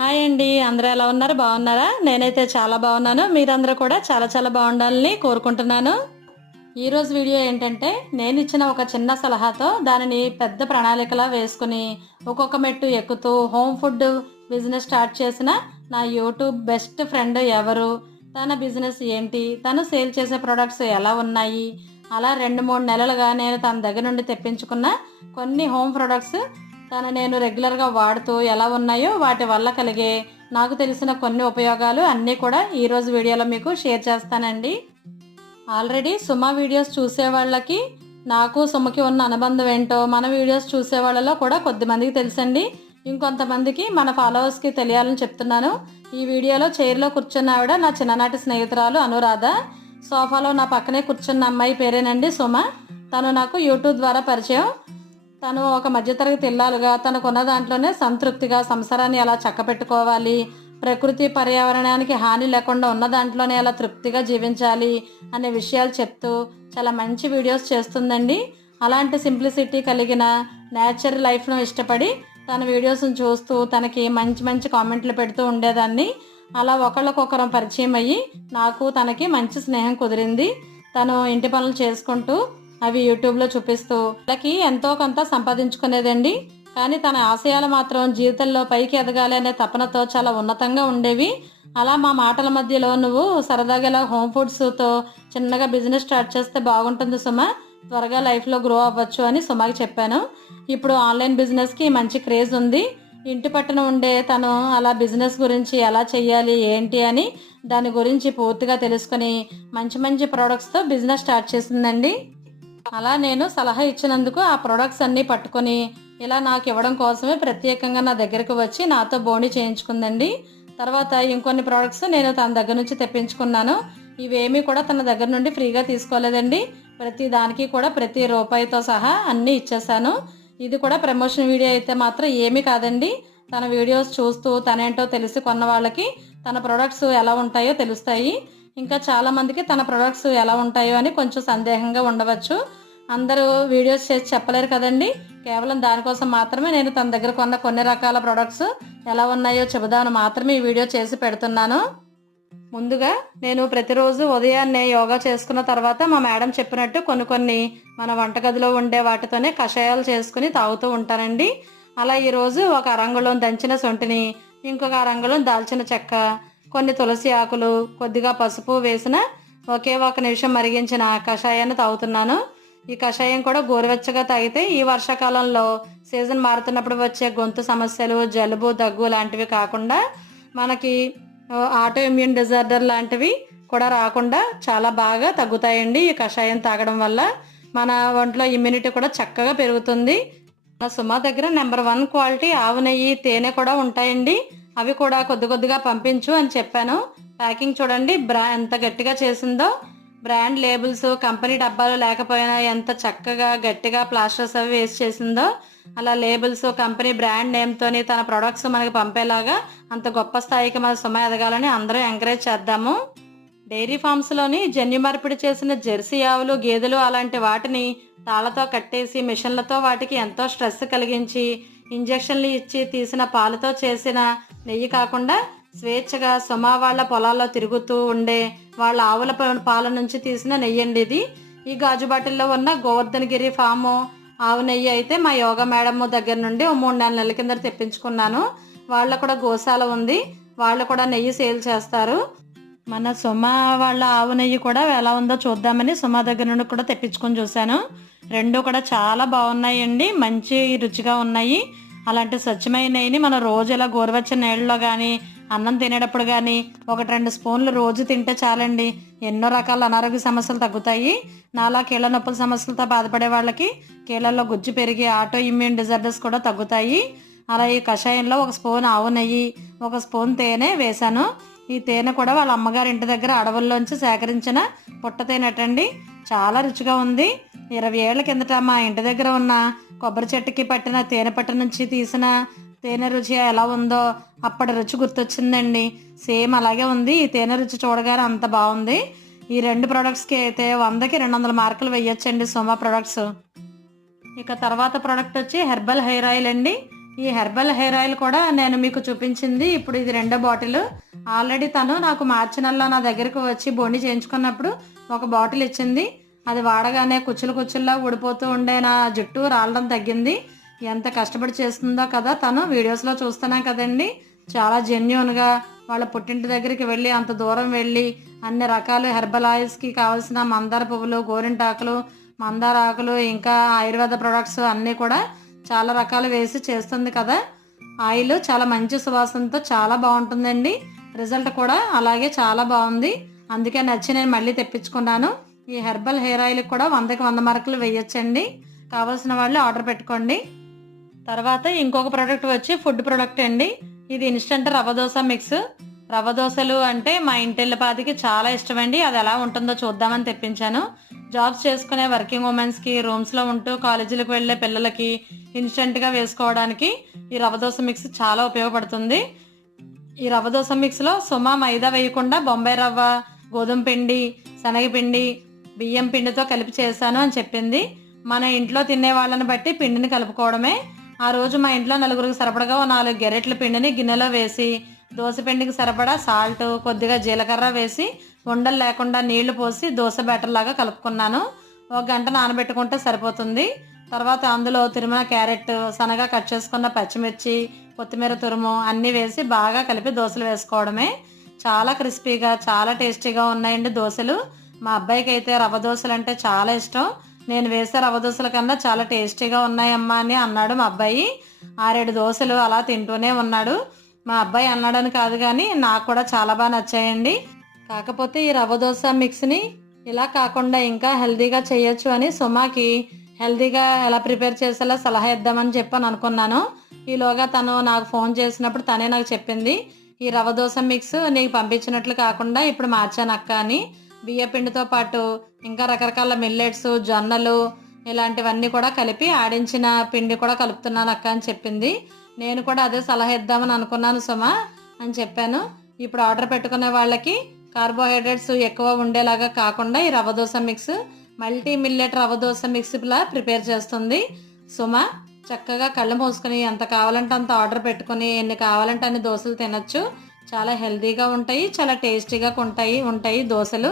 Hi అండి అందరూ ఎలా ఉన్నారు? బాగున్నారా? నేనైతే చాలా బాగున్నాను. మీరందరూ కూడా చాలా చాలా బాగుండాలని కోరుకుంటున్నాను. ఈరోజు వీడియో ఏంటంటే నేను ఇచ్చిన ఒక చిన్న సలహాతో దానిని పెద్ద ప్రణాళికలా వేసుకుని ఒక్కొక్క మెట్టు ఎక్కుతూ హోమ్ ఫుడ్ బిజినెస్ స్టార్ట్ చేసిన నా యూట్యూబ్ బెస్ట్ ఫ్రెండ్ ఎవరు? తన బిజినెస్ ఏంటి? తను సేల్ చేసే ప్రొడక్ట్స్ ఎలా ఉన్నాయి? అలా రెండు మూడు నెలలుగా నేను తన దగ్గర నుండి తెప్పించుకున్న కొన్ని హోమ్ ప్రొడక్ట్స్ తను నేను రెగ్యులర్గా వాడుతూ ఎలా ఉన్నాయో వాటి వల్ల కలిగే నాకు తెలిసిన కొన్ని ఉపయోగాలు అన్నీ కూడా ఈరోజు వీడియోలో మీకు షేర్ చేస్తానండి. ఆల్రెడీ సుమ వీడియోస్ చూసే వాళ్ళకి నాకు సుమకి ఉన్న అనుబంధం ఏంటో మన వీడియోస్ చూసే వాళ్ళలో కూడా కొద్దిమందికి తెలుసండి. ఇంకొంతమందికి మన ఫాలోవర్స్కి తెలియాలని చెప్తున్నాను. ఈ వీడియోలో చైర్లో కూర్చున్న ఆవిడ నా చిన్ననాటి స్నేహితురాలు అనురాధ. సోఫాలో నా పక్కనే కూర్చున్న అమ్మాయి పేరేనండి సుమ. తను నాకు యూట్యూబ్ ద్వారా పరిచయం. తను ఒక మధ్యతరగతి ఇల్లాలుగా తనకున్న దాంట్లోనే సంతృప్తిగా సంసారాన్ని ఎలా చక్కపెట్టుకోవాలి. ప్రకృతి పర్యావరణానికి హాని లేకుండా ఉన్న దాంట్లోనే ఎలా తృప్తిగా జీవించాలి అనే విషయాలు చెప్తూ చాలా మంచి వీడియోస్ చేస్తుందండి. అలాంటి సింప్లిసిటీ కలిగిన నేచర్ లైఫ్ను ఇష్టపడి తన వీడియోస్ని చూస్తూ తనకి మంచి మంచి కామెంట్లు పెడుతూ ఉండేదాన్ని. అలా ఒకళ్ళకొకరం పరిచయం అయ్యి నాకు తనకి మంచి స్నేహం కుదిరింది. తను ఇంటి పనులు చేసుకుంటూ అవి యూట్యూబ్లో చూపిస్తూ వాళ్ళకి ఎంతో కొంత సంపాదించుకునేదండి. కానీ తన ఆశయాలు మాత్రం జీవితంలో పైకి ఎదగాలి అనే తపనతో చాలా ఉన్నతంగా ఉండేవి. అలా మా మాటల మధ్యలో నువ్వు సరదాగా ఇలా హోమ్ ఫుడ్స్తో చిన్నగా బిజినెస్ స్టార్ట్ చేస్తే బాగుంటుంది సుమ. త్వరగా లైఫ్లో గ్రో అవ్వచ్చు అని సుమాకి చెప్పాను. ఇప్పుడు ఆన్లైన్ బిజినెస్కి మంచి క్రేజ్ ఉంది. ఇంటి పట్టున ఉండే తను అలా బిజినెస్ గురించి ఎలా చేయాలి ఏంటి అని దాని గురించి పూర్తిగా తెలుసుకొని మంచి మంచి ప్రోడక్ట్స్తో బిజినెస్ స్టార్ట్ చేసిందండి. అలా నేను సలహా ఇచ్చినందుకు ఆ ప్రొడక్ట్స్ అన్నీ పట్టుకొని ఇలా నాకు ఇవ్వడం కోసమే ప్రత్యేకంగా నా దగ్గరకు వచ్చి నాతో బోని చేయించుకుందండి. తర్వాత ఇంకొన్ని ప్రోడక్ట్స్ నేను తన దగ్గర నుంచి తెప్పించుకున్నాను. ఇవేమీ కూడా తన దగ్గర నుండి ఫ్రీగా తీసుకోలేదండి. ప్రతి దానికి కూడా ప్రతి రూపాయితో సహా అన్నీ ఇచ్చేసాను ఇది కూడా ప్రమోషన్ వీడియో అయితే మాత్రం ఏమీ కాదండి. తన వీడియోస్ చూస్తూ తనేంటో తెలిసి కొన్న వాళ్ళకి తన ప్రొడక్ట్స్ ఎలా ఉంటాయో తెలుస్తాయి. ఇంకా చాలా మందికి తన ప్రొడక్ట్స్ ఎలా ఉంటాయో అని కొంచెం సందేహంగా ఉండవచ్చు. అందరూ వీడియోస్ చేసి చెప్పలేరు కదండి. కేవలం దానికోసం మాత్రమే నేను తన దగ్గర కొన్న కొన్ని రకాల ప్రొడక్ట్స్ ఎలా ఉన్నాయో చెబుదామని మాత్రమే ఈ వీడియో చేసి పెడుతున్నాను. ముందుగా నేను ప్రతిరోజు ఉదయాన్నే యోగా చేసుకున్న తర్వాత మా మేడం చెప్పినట్టు కొన్ని కొన్ని మన వంటగదిలో ఉండే వాటితోనే కషాయాలు చేసుకుని తాగుతూ ఉంటానండి. అలా ఈరోజు ఒక అరంగుళం దంచిన సొంటిని ఇంకొక అరంగుళం దాల్చిన చెక్క కొన్ని తులసి ఆకులు కొద్దిగా పసుపు వేసిన ఒకే ఒక నిమిషం మరిగించిన కషాయాన్ని తాగుతున్నాను. ఈ కషాయం కూడా గోరువెచ్చగా తాగితే ఈ వర్షాకాలంలో సీజన్ మారుతున్నప్పుడు వచ్చే గొంతు సమస్యలు జలుబు దగ్గు లాంటివి కాకుండా మనకి ఆటో ఇమ్యూన్ డిజార్డర్ లాంటివి కూడా రాకుండా చాలా బాగా తగ్గుతాయండి ఈ కషాయం తాగడం వల్ల. మన ఒంట్లో ఇమ్యూనిటీ కూడా చక్కగా పెరుగుతుంది. మన సుమా దగ్గర నెంబర్ వన్ క్వాలిటీ ఆవు నెయ్యి తేనె కూడా ఉంటాయండి. అవి కూడా కొద్ది కొద్దిగా పంపించు అని చెప్పాను. ప్యాకింగ్ చూడండి బ్రా ఎంత గట్టిగా చేసిందో. బ్రాండ్ లేబుల్స్ కంపెనీ డబ్బాలు లేకపోయినా ఎంత చక్కగా గట్టిగా ప్లాస్టర్స్ అవి వేసి చేసిందో. అలా లేబుల్స్ కంపెనీ బ్రాండ్ నేమ్తోని తన ప్రొడక్ట్స్ మనకి పంపేలాగా అంత గొప్ప స్థాయికి మన సుమ ఎదగాలని అందరూ ఎంకరేజ్ చేద్దాము. డైరీ ఫామ్స్లోని జన్యు మార్పిడి చేసిన జెర్సీ ఆవులు గేదెలు అలాంటి వాటిని తాళతో కట్టేసి మిషన్లతో వాటికి ఎంతో స్ట్రెస్ కలిగించి ఇంజెక్షన్లు ఇచ్చి తీసిన పాలతో చేసిన నెయ్యి కాకుండా స్వేచ్ఛగా సుమా వాళ్ళ పొలాల్లో తిరుగుతూ ఉండే వాళ్ళ ఆవుల పాల నుంచి తీసిన నెయ్యి అండి ఇది. ఈ గాజు బాటిల్లో ఉన్న గోవర్ధనగిరి ఫాము ఆవు నెయ్యి అయితే మా యోగా మేడమ్ దగ్గర నుండి మూడు నాలుగు నెలల కింద తెప్పించుకున్నాను. వాళ్ళ కూడా గోశాల ఉంది. వాళ్ళు కూడా నెయ్యి సేల్ చేస్తారు. మన సుమ వాళ్ళ ఆవు నెయ్యి కూడా ఎలా ఉందో చూద్దామని సుమ దగ్గర నుండి కూడా తెప్పించుకొని చూశాను. రెండు కూడా చాలా బాగున్నాయండి. మంచి రుచిగా ఉన్నాయి. అలాంటి స్వచ్ఛమైన నెయ్యిని మనం రోజు ఇలా గోరువెచ్చని నీళ్ళలో కానీ అన్నం తినేటప్పుడు కానీ ఒకటి రెండు స్పూన్లు రోజు తింటే చాలండి. ఎన్నో రకాల అనారోగ్య సమస్యలు తగ్గుతాయి. నాలా కీళ్ళ నొప్పుల సమస్యలతో బాధపడే వాళ్ళకి కీళ్ళల్లో గుజ్జు పెరిగి ఆటో ఇమ్యూన్ డిజార్డర్స్ కూడా తగ్గుతాయి. అలా ఈ కషాయంలో ఒక స్పూన్ ఆవు నెయ్యి ఒక స్పూన్ తేనె వేశాను. ఈ తేనె కూడా వాళ్ళ అమ్మగారి ఇంటి దగ్గర అడవుల్లోంచి సేకరించిన పుట్ట తేనెటండి. చాలా రుచిగా ఉంది. ఇరవై ఏళ్ళ కిందట మా ఇంటి దగ్గర ఉన్న కొబ్బరి చెట్టుకి పట్టిన తేనె పట్టు నుంచి తీసిన తేనె రుచి ఎలా ఉందో అప్పటి రుచి గుర్తొచ్చిందండి. సేమ్ అలాగే ఉంది. ఈ తేనె రుచి చూడగానే అంత బాగుంది. ఈ రెండు ప్రొడక్ట్స్కి అయితే వందకి రెండు వందల మార్కులు వేయొచ్చండి సోమా ప్రొడక్ట్స్ ఇక తర్వాత ప్రోడక్ట్ వచ్చి హెర్బల్ హెయిర్ ఆయిల్ అండి. ఈ హెర్బల్ హెయిర్ ఆయిల్ కూడా నేను మీకు చూపించింది. ఇప్పుడు ఇది రెండో బాటిల్ ఆల్రెడీ తను నాకు మార్చి నెలలో నా దగ్గరకు వచ్చి బొండి చేయించుకున్నప్పుడు ఒక బాటిల్ ఇచ్చింది. అది వాడగానే కుచ్చులు కుచ్చుల్లో ఊడిపోతూ ఉండే నా జుట్టు రాలడం తగ్గింది. ఎంత కష్టపడి చేస్తుందో కదా తను. వీడియోస్లో చూస్తున్నాం కదండి. చాలా జెన్యున్గా వాళ్ళ పుట్టింటి దగ్గరికి వెళ్ళి అంత దూరం వెళ్ళి అన్ని రకాల హెర్బల్ ఆయిల్స్కి కావాల్సిన మందార పువ్వులు గోరింటాకులు మందార ఆకులు ఇంకా ఆయుర్వేద ప్రొడక్ట్స్ అన్నీ కూడా చాలా రకాలు వేసి చేస్తుంది కదా. ఆయిల్ చాలా మంచి సువాసనతో చాలా బాగుంటుందండి. రిజల్ట్ కూడా అలాగే చాలా బాగుంది. అందుకే నచ్చి నేను మళ్ళీ తెప్పించుకున్నాను. ఈ హెర్బల్ హెయిర్ ఆయిల్ కూడా వందకి వంద మార్కులు వేయొచ్చండి. కావాల్సిన వాళ్ళు ఆర్డర్ పెట్టుకోండి. తర్వాత ఇంకొక ప్రోడక్ట్ వచ్చి ఫుడ్ ప్రోడక్ట్ అండి. ఇది ఇన్స్టంట్ రవ్వ దోశ మిక్స్ రవ్వ దోశలు అంటే మా ఇంటిల్లపాదికి చాలా ఇష్టమండి. అది ఎలా ఉంటుందో చూద్దామని తెప్పించాను. జాబ్స్ చేసుకునే వర్కింగ్ ఉమెన్స్కి రూమ్స్లో ఉంటూ కాలేజీలకు వెళ్ళే పిల్లలకి ఇన్స్టెంట్గా వేసుకోవడానికి ఈ రవ్వ దోశ మిక్స్ చాలా ఉపయోగపడుతుంది. ఈ రవ్వ దోశ మిక్స్లో సుమ మైదా వేయకుండా బొంబాయి రవ్వ గోధుమ పిండి శనగపిండి బియ్యం పిండితో కలిపి చేశాను అని చెప్పింది. మన ఇంట్లో తినే వాళ్ళని బట్టి పిండిని కలుపుకోవడమే. ఆ రోజు మా ఇంట్లో నలుగురికి సరిపడగా నాలుగు గెరెట్ల పిండిని గిన్నెలో వేసి దోశ పిండికి సరిపడా సాల్ట్ కొద్దిగా జీలకర్ర వేసి ఉండలు లేకుండా నీళ్ళు పోసి దోశ బ్యాటర్ లాగా కలుపుకున్నాను. ఒక గంట నానబెట్టుకుంటే సరిపోతుంది. తర్వాత అందులో తిరుమల క్యారెట్ సనగా కట్ చేసుకున్న పచ్చిమిర్చి కొత్తిమీర తురుము అన్నీ వేసి బాగా కలిపి దోశలు వేసుకోవడమే. చాలా క్రిస్పీగా చాలా టేస్టీగా ఉన్నాయండి దోశలు. మా అబ్బాయికి అయితే రవ్వ దోశలు అంటే చాలా ఇష్టం. నేను వేసే రవ్వ దోశల కన్నా చాలా టేస్టీగా ఉన్నాయమ్మా అని అన్నాడు మా అబ్బాయి. ఆరేడు దోశలు అలా తింటూనే ఉన్నాడు. మా అబ్బాయి అన్నాడని కాదు కానీ నాకు కూడా చాలా బాగా నచ్చాయండి. కాకపోతే ఈ రవ్వ దోశ మిక్స్ని ఇలా కాకుండా ఇంకా హెల్తీగా చేయొచ్చు అని సుమాకి హెల్తీగా ఎలా ప్రిపేర్ చేసేలా సలహా ఇద్దామని చెప్పని అనుకున్నాను. ఈలోగా తను నాకు ఫోన్ చేసినప్పుడు తనే నాకు చెప్పింది ఈ రవ్వ దోశ మిక్స్ నీకు పంపించినట్లు కాకుండా ఇప్పుడు మార్చాను అక్క అని. బియ్యపిండితో పాటు ఇంకా రకరకాల మిల్లెట్స్ జొన్నలు ఇలాంటివన్నీ కూడా కలిపి ఆడించిన పిండి కూడా కలుపుతున్నాను అక్క అని చెప్పింది. నేను కూడా అదే సలహా ఇద్దామని అనుకున్నాను సుమా అని చెప్పాను. ఇప్పుడు ఆర్డర్ పెట్టుకునే వాళ్ళకి కార్బోహైడ్రేట్స్ ఎక్కువ ఉండేలాగా కాకుండా ఈ rava dosa mix multi millet rava dosa మిక్స్లా prepare చేస్తుంది. సుమ చక్కగా కళ్ళు మూసుకుని ఎంత కావాలంటే అంత ఆర్డర్ పెట్టుకుని ఎన్ని కావాలంటే అన్ని దోశలు తినచ్చు. చాలా హెల్తీగా ఉంటాయి చాలా టేస్టీగా ఉంటాయి ఉంటాయి దోశలు.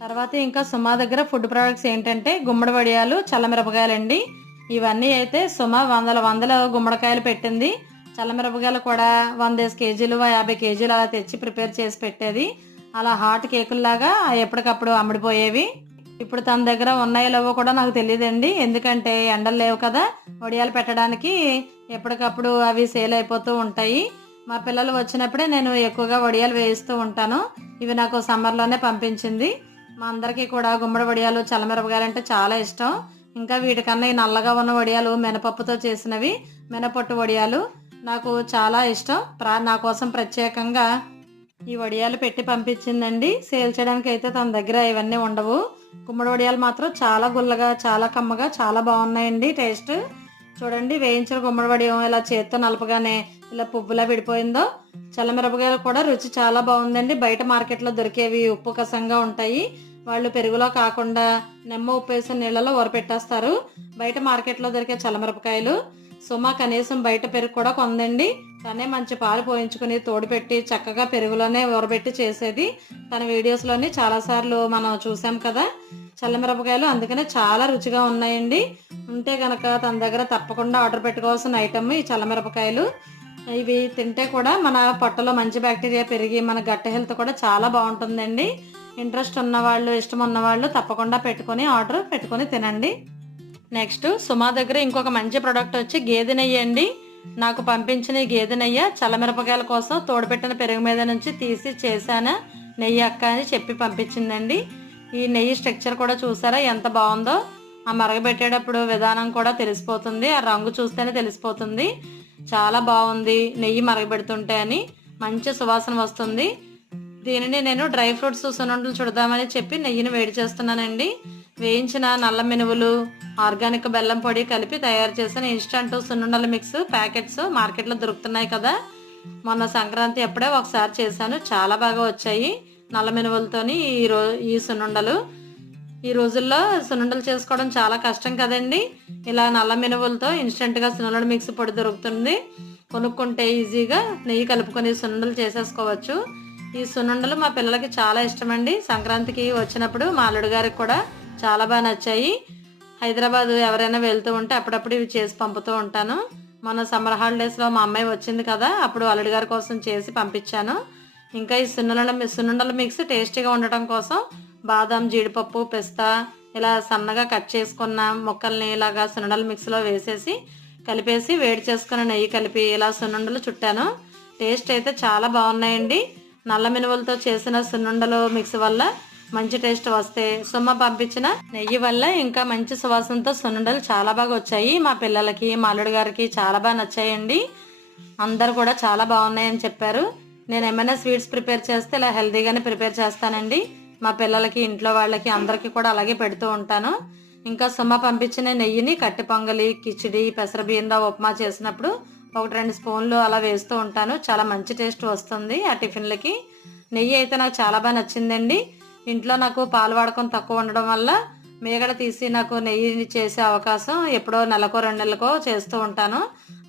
తర్వాత ఇంకా సుమా దగ్గర ఫుడ్ ప్రోడక్ట్స్ ఏంటంటే గుమ్మడి వడియాలు చల్లమిరపకాయలండి. ఇవన్నీ అయితే సుమా వందల వందల గుమ్మడికాయలు పెట్టింది. చల్లమిరపకాయలు కూడా వందేసి కేజీలు యాభై కేజీలు అలా తెచ్చి ప్రిపేర్ చేసి పెట్టేది. అలా హాట్ కేకుల్లాగా ఎప్పటికప్పుడు అమ్ముడిపోయేవి. ఇప్పుడు తన దగ్గర ఉన్నాయో లేవో కూడా నాకు తెలియదండి. ఎందుకంటే ఎండలు లేవు కదా వడియాలు పెట్టడానికి ఎప్పటికప్పుడు అవి సేల్ అయిపోతూ ఉంటాయి. మా పిల్లలు వచ్చినప్పుడే నేను ఎక్కువగా వడియాలు వేయిస్తూ ఉంటాను. ఇవి నాకు సమ్మర్లోనే పంపించింది. మా అందరికీ కూడా గుమ్మడి వడియాలు చల్లమిరపకాయలు అంటే చాలా ఇష్టం. ఇంకా వీటికన్నా ఈ నల్లగా ఉన్న వడియాలు మినపప్పుతో చేసినవి మినపొట్టు వడియాలు నాకు చాలా ఇష్టం. ప్రా నా కోసం ప్రత్యేకంగా ఈ వడియాలు పెట్టి పంపించిందండి. సేల్ చేయడానికి అయితే తన దగ్గర ఇవన్నీ ఉండవు. గుమ్మడి వడియాలు మాత్రం చాలా గుల్లగా చాలా కమ్మగా చాలా బాగున్నాయండి టేస్ట్. చూడండి వేయించిన గుమ్మడి వడియం ఇలా చేత్తో నలపగానే ఇలా పువ్వులా విడిపోయిందో చల్లమిరపకాయలు కూడా రుచి చాలా బాగుందండి. బయట మార్కెట్లో దొరికేవి ఉప్పు కసంగా ఉంటాయి. వాళ్ళు పెరుగులో కాకుండా నిమ్మ ఉప్పు వేసిన నీళ్ళలో ఊరపెట్టేస్తారు. బయట మార్కెట్లో దొరికే చల్లమిరపకాయలు. సుమ కనీసం బయట పెరుగు కూడా కొందండి. తనే మంచి పాలు పోయించుకుని తోడుపెట్టి చక్కగా పెరుగులోనే ఊరబెట్టి చేసేది. తన వీడియోస్లోని చాలాసార్లు మనం చూసాం కదా చల్లమిరపకాయలు అందుకనే చాలా రుచిగా ఉన్నాయండి. ఉంటే గనక తన దగ్గర తప్పకుండా ఆర్డర్ పెట్టుకోవాల్సిన ఐటమ్ ఈ చల్లమిరపకాయలు. ఇవి తింటే కూడా మన పొట్టలో మంచి బ్యాక్టీరియా పెరిగి మన గట్ట హెల్త్ కూడా చాలా బాగుంటుందండి. ఇంట్రెస్ట్ ఉన్నవాళ్ళు ఇష్టం ఉన్నవాళ్ళు తప్పకుండా పెట్టుకొని ఆర్డర్ పెట్టుకొని తినండి. నెక్స్ట్ సుమా దగ్గర ఇంకొక మంచి ప్రోడక్ట్ వచ్చి గేదె నెయ్యి అండి. నాకు పంపించిన ఈ గేదె నెయ్యి చల్లమిరపకాయల కోసం తోడుపెట్టిన పెరుగు మీద నుంచి తీసి చేశాను. నెయ్యి అక్క అని చెప్పి పంపించిందండి. ఈ నెయ్యి స్ట్రక్చర్ కూడా చూసారా ఎంత బాగుందో? ఆ మరగబెట్టేటప్పుడు విధానం కూడా తెలిసిపోతుంది. ఆ రంగు చూస్తేనే తెలిసిపోతుంది. చాలా బాగుంది. నెయ్యి మరగబెడుతుంటే అని మంచి సువాసన వస్తుంది. దీనిని నేను డ్రై ఫ్రూట్స్ సున్నుండలు చుడదామని చెప్పి నెయ్యిని వేడి చేస్తున్నానండి. వేయించిన నల్ల మినువులు ఆర్గానిక్ బెల్లం పొడి కలిపి తయారు చేసిన ఇన్స్టంట్ సున్నుండల మిక్స్ ప్యాకెట్స్ మార్కెట్లో దొరుకుతున్నాయి కదా. మొన్న సంక్రాంతి అప్పుడే ఒకసారి చేశాను. చాలా బాగా వచ్చాయి. నల్ల మినువులతోని ఈ రో ఈ సున్నుండలు. ఈ రోజుల్లో సున్నుండలు చేసుకోవడం చాలా కష్టం కదండి. ఇలా నల్ల మినువులతో ఇన్స్టెంట్గా సున్నుండలు మిక్స్ పొడి దొరుకుతుంది. కొనుక్కుంటే ఈజీగా నెయ్యి కలుపుకొని సున్నుండలు చేసేసుకోవచ్చు. ఈ సున్నుండలు మా పిల్లలకి చాలా ఇష్టమండి. సంక్రాంతికి వచ్చినప్పుడు మా అల్లుడు గారికి కూడా చాలా బాగా నచ్చాయి. హైదరాబాద్ ఎవరైనా వెళ్తూ ఉంటే అప్పుడప్పుడు ఇవి చేసి పంపుతూ ఉంటాను. మన సమ్మర్ హాలిడేస్లో మా అమ్మాయి వచ్చింది కదా అప్పుడు అల్లుడి గారి కోసం చేసి పంపించాను. ఇంకా ఈ సున్నుండల సున్నుండల మిక్స్ టేస్టీగా ఉండటం కోసం బాదం జీడిపప్పు పిస్తా ఇలా సన్నగా కట్ చేసుకున్న ముక్కల్ని ఇలాగా సున్నుండల మిక్స్లో వేసేసి కలిపేసి వేడి చేసుకున్న నెయ్యి కలిపి ఇలా సున్నుండలు చుట్టాను. టేస్ట్ అయితే చాలా బాగున్నాయండి. నల్ల మినువులతో చేసిన సున్నుండలు మిక్స్ వల్ల మంచి టేస్ట్ వస్తే సుమ్మ పంపించిన నెయ్యి వల్ల ఇంకా మంచి సువాసనతో సున్నుండలు చాలా బాగా వచ్చాయి. మా పిల్లలకి మా అల్లుడు గారికి చాలా బాగా నచ్చాయండి. అందరు కూడా చాలా బాగున్నాయని చెప్పారు. నేను ఏమైనా స్వీట్స్ ప్రిపేర్ చేస్తే ఇలా హెల్తీగానే ప్రిపేర్ చేస్తానండి. మా పిల్లలకి ఇంట్లో వాళ్ళకి అందరికీ కూడా అలాగే పెడుతూ ఉంటాను. ఇంకా సుమ్మా పంపించిన నెయ్యిని కట్టి పొంగలి కిచిడి పెసరబియ్యందా ఉప్మా చేసినప్పుడు ఒకటి రెండు స్పూన్లు అలా వేస్తూ ఉంటాను. చాలా మంచి టేస్ట్ వస్తుంది ఆ టిఫిన్లకి. నెయ్యి అయితే నాకు చాలా బాగా నచ్చిందండి. ఇంట్లో నాకు పాలు వాడకం తక్కువ ఉండడం వల్ల మేగడ తీసి నాకు నెయ్యి చేసే అవకాశం ఎప్పుడో నెలకో రెండు నెలలకో చేస్తూ ఉంటాను.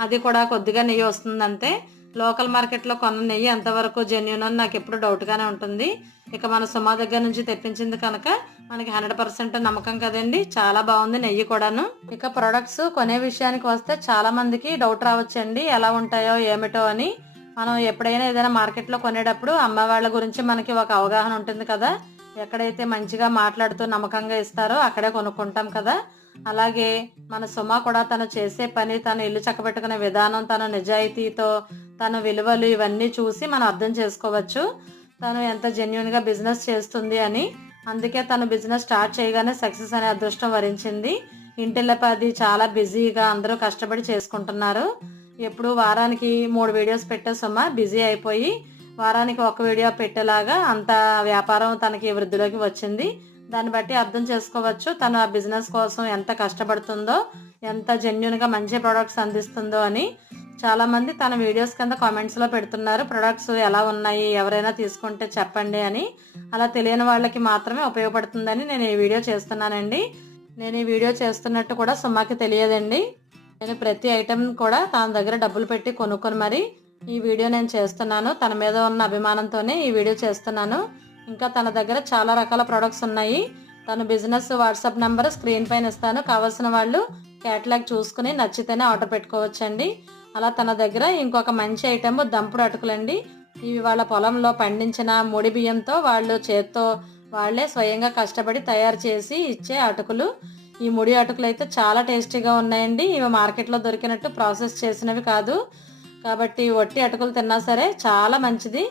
అది కూడా కొద్దిగా నెయ్యి వస్తుందంతే లోకల్ మార్కెట్లో కొన్న నెయ్యి ఎంతవరకు జెన్యున్ అని నాకు ఎప్పుడు డౌట్గానే ఉంటుంది. ఇక మన సుమా దగ్గర నుంచి తెప్పించింది కనుక మనకి హండ్రెడ్ పర్సెంట్ నమ్మకం కదండి. చాలా బాగుంది నెయ్యి కూడాను. ఇక ప్రొడక్ట్స్ కొనే విషయానికి వస్తే చాలా మందికి డౌట్ రావచ్చండి. ఎలా ఉంటాయో ఏమిటో అని. మనం ఎప్పుడైనా ఏదైనా మార్కెట్లో కొనేటప్పుడు అమ్మ వాళ్ళ గురించి మనకి ఒక అవగాహన ఉంటుంది కదా. ఎక్కడైతే మంచిగా మాట్లాడుతూ నమ్మకంగా ఇస్తారో అక్కడే కొనుక్కుంటాం కదా. అలాగే మన సుమ కూడా తను చేసే పని తను ఇల్లు చక్కబెట్టుకునే విధానం తన నిజాయితీతో తన విలువలు ఇవన్నీ చూసి మనం అర్థం చేసుకోవచ్చు. తను ఎంత జెన్యున్గా బిజినెస్ చేస్తుంది అని. అందుకే తను బిజినెస్ స్టార్ట్ చేయగానే సక్సెస్ అనే అదృష్టం వరించింది. ఇంటిల్లపది చాలా బిజీగా అందరూ కష్టపడి చేసుకుంటున్నారు. ఎప్పుడు వారానికి మూడు వీడియోస్ పెట్టే సుమ బిజీ అయిపోయి వారానికి ఒక వీడియో పెట్టేలాగా అంత వ్యాపారం తనకి వృద్ధిలోకి వచ్చింది. దాన్ని బట్టి అర్థం చేసుకోవచ్చు తను ఆ బిజినెస్ కోసం ఎంత కష్టపడుతుందో ఎంత జెన్యున్గా మంచి ప్రొడక్ట్స్ అందిస్తుందో అని. చాలామంది తన వీడియోస్ కింద కామెంట్స్లో పెడుతున్నారు ప్రొడక్ట్స్ ఎలా ఉన్నాయి ఎవరైనా తీసుకుంటే చెప్పండి అని. అలా తెలియని వాళ్ళకి మాత్రమే ఉపయోగపడుతుందని నేను ఈ వీడియో చేస్తున్నానండి. నేను ఈ వీడియో చేస్తున్నట్టు కూడా సుమ్మాకి తెలియదండి. నేను ప్రతి ఐటెం కూడా తన దగ్గర డబ్బులు పెట్టి కొనుక్కొని మరి ఈ వీడియో నేను చేస్తున్నాను. తన మీద ఉన్న అభిమానంతోనే ఈ వీడియో చేస్తున్నాను. ఇంకా తన దగ్గర చాలా రకాల ప్రొడక్ట్స్ ఉన్నాయి. తన బిజినెస్ వాట్సాప్ నెంబర్ స్క్రీన్ పైన ఇస్తాను. కావాల్సిన వాళ్ళు క్యాటలాగ్ చూసుకుని నచ్చితేనే ఆర్డర్ పెట్టుకోవచ్చండి. అలా తన దగ్గర ఇంకొక మంచి ఐటెం దంపుడు అటుకులండి. ఇవి వాళ్ళ పొలంలో పండించిన ముడి బియ్యంతో వాళ్ళు చేత్తో వాళ్ళే స్వయంగా కష్టపడి తయారు చేసి ఇచ్చే అటుకులు. ఈ ముడి అటుకులు అయితే చాలా టేస్టీగా ఉన్నాయండి. ఇవి మార్కెట్లో దొరికినట్టు ప్రాసెస్ చేసినవి కాదు. కాబట్టి వట్టి అటుకులు తిన్నా సరే చాలా మంచిది.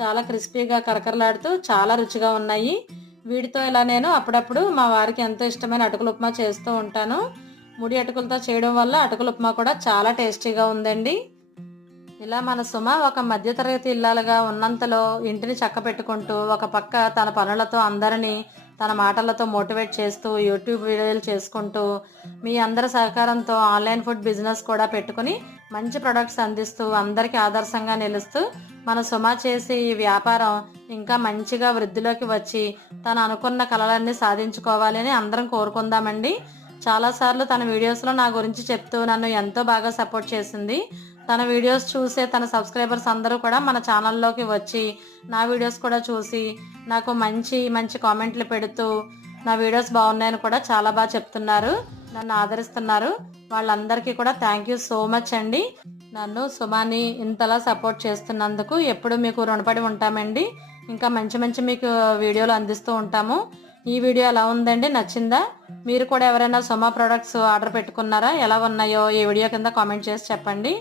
చాలా క్రిస్పీగా కరకరలాడుతూ చాలా రుచిగా ఉన్నాయి. వీటితో ఇలా నేను అప్పుడప్పుడు మా వారికి ఎంతో ఇష్టమైన అటుకులు ఉప్మా చేస్తూ ఉంటాను. ముడి అటుకులతో చేయడం వల్ల అటుకుల ఉప్మా కూడా చాలా టేస్టీగా ఉందండి. ఇలా మన సుమ ఒక మధ్యతరగతి ఇల్లాలుగా ఉన్నంతలో ఇంటిని చక్క పెట్టుకుంటూ ఒక పక్క తన పనులతో అందరినీ తన మాటలతో మోటివేట్ చేస్తూ యూట్యూబ్ వీడియోలు చేసుకుంటూ మీ అందరి సహకారంతో ఆన్లైన్ ఫుడ్ బిజినెస్ కూడా పెట్టుకుని మంచి ప్రొడక్ట్స్ అందిస్తూ అందరికీ ఆదర్శంగా నిలుస్తూ మన సుమ చేసే ఈ వ్యాపారం ఇంకా మంచిగా వృద్ధిలోకి వచ్చి తను అనుకున్న కళలన్నీ సాధించుకోవాలి అందరం కోరుకుందామండి. చాలాసార్లు తన వీడియోస్లో నా గురించి చెప్తూ నన్ను ఎంతో బాగా సపోర్ట్ చేసింది. తన వీడియోస్ చూసే తన సబ్స్క్రైబర్స్ అందరూ కూడా మన ఛానల్లోకి వచ్చి నా వీడియోస్ కూడా చూసి నాకు మంచి మంచి కామెంట్లు పెడుతూ నా వీడియోస్ బాగున్నాయని కూడా చాలా బాగా చెప్తున్నారు. నన్ను ఆదరిస్తున్నారు. వాళ్ళందరికీ కూడా థ్యాంక్ యూ సో మచ్ అండి. నన్ను సుమాని ఇంతలా సపోర్ట్ చేస్తున్నందుకు ఎప్పుడు మీకు రుణపడి ఉంటామండి. ఇంకా మంచి మంచి మీకు వీడియోలు అందిస్తూ ఉంటాము. ఈ వీడియో ఎలా ఉందండి? నచ్చిందా? మీరు కూడా ఎవరైనా సొమా ప్రొడక్ట్స్ ఆర్డర్ పెట్టుకున్నారా? ఎలా ఉన్నాయో ఈ వీడియో కింద కామెంట్ చేసి చెప్పండి.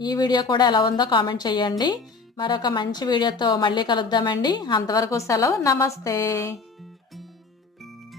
ఈ వీడియో కూడా ఎలా ఉందో కామెంట్ చేయండి. మరొక మంచి వీడియోతో మళ్ళీ కలుద్దామండి. అంతవరకు సెలవు. నమస్తే.